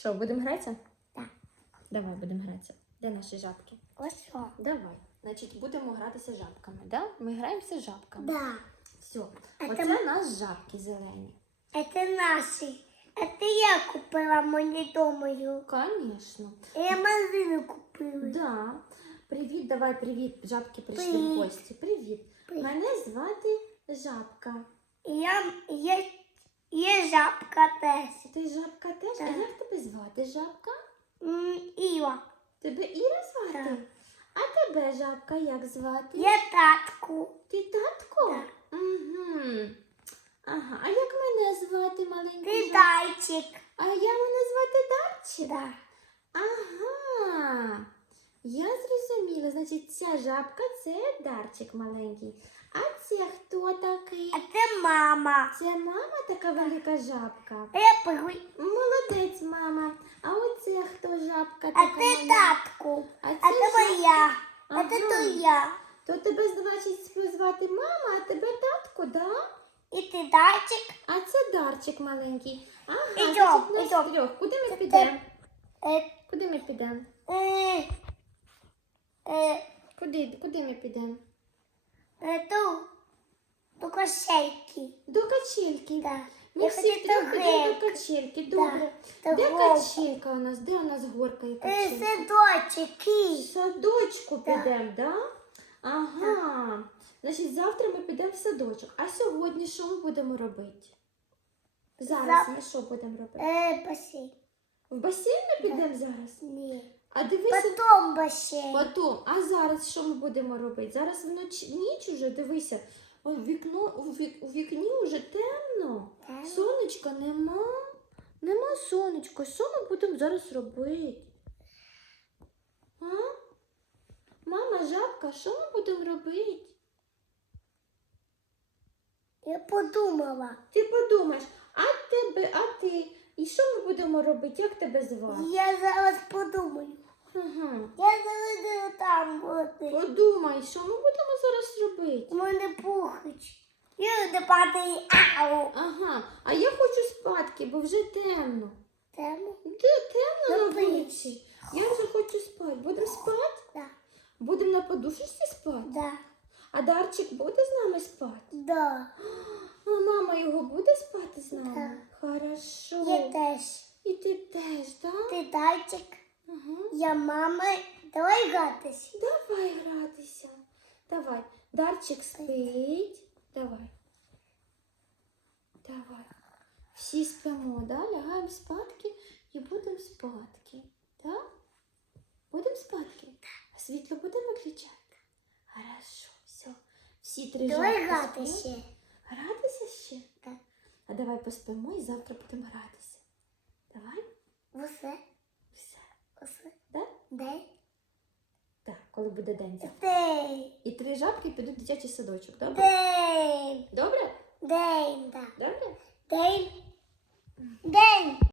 Що, будемо гратися? Так. Давай будемо гратися. Де наші жабки? Ось що. Давай. Значить, будемо гратися жабками, да? Ми граємося жабками. Да. Все. Оце там- нас жабки зелені. Это наши. Это я купила, мені думаю. Звісно. Я магазину купила. Да. Привіт, давай, привіт. Жабки прийшли в Привіт. гості. Привіт. Привіт. Мене звати Жабка. Я, я, є жабка теж. Ти жабка теж? А як тебе звати, жабка? М, Іва. Тебе Іра звати? Так. А тебе жабка як звати? Я татку. Ти татко? Так. Угу. Ага. А як мене звати маленький? Ти жаб- зайчик. А я мене звати Дарчик? Да. Ага. Я зрозуміла. Значить, ця жабка це Дарчик маленький. А це хто такий? А це мама. Це мама така велика жабка. А я. Молодець, мама. А оце хто жабка А це татку. А А це це жабка. моя. А це то я. То тебе значить звати мама, а тебе татко, да? І ти зайчик. А це Дарчик маленький. Ага, Ідем, значить, нас ідем. трьох. Куди ми підемо? Е, Куди ми підемо? Е, е, Куди, куди ми підемо? е, ту. До кошельки. До качельки. Да. Ми Я всі підемо до качельки. Добре. до Де горка. качелька у нас? Де у нас горка і Е, качелька? Кий. садочку Да. підемо, да? Ага. Значить, завтра ми підемо в садочок. А сьогодні що ми будемо робити? Зараз Зав- ми що будемо робити? Е, басейн. В басейн ми підемо зараз? Ні. А дивися. Потом басейн. Потім, а зараз що ми будемо робити? Зараз вночі ніч уже, дивися. О, вікно, у, вік, у вікні вже темно. Так. Сонечка нема. Нема сонечка. Що ми будемо зараз робити? А? Мама, жабка, що ми будемо робити? Я подумала. Ти подумаєш, а тебе, а ти? І що ми будемо робити? Як тебе звати? Я зараз подумаю. Ага. Я зараз там бути. Подумай, що ми будемо зараз робити? У мене пухич. Я не падаю. Ау. Ага, а я хочу спадки, бо вже темно. Тему? Де темно на На вулиці? Я вже хочу спати. Будемо спати? Да. Будемо на подушечці спати? Да. А Дарчик буде з нами спати? Да. А мама його буде спати з нами? Так. Хорошо. Я теж. І ти теж, так? Ти дайчик. Ага. Я мама. Давай гратись. Давай гратися. Давай. Дарчик спить. Давай. Давай. Всі спимо, да? Лягаємо спадки і будемо спадки. Так? Будемо спадки? А світло будемо виключати? Хорошо, все. Всі три Давай гратися. Гратися давай поспимо і завтра будемо гратися. Давай? Усе. Все. Усе. Да? День. Так, коли буде день завтра. День. І три жабки підуть в дитячий садочок, добре? День. Добре? День. Да. Добре? День. День.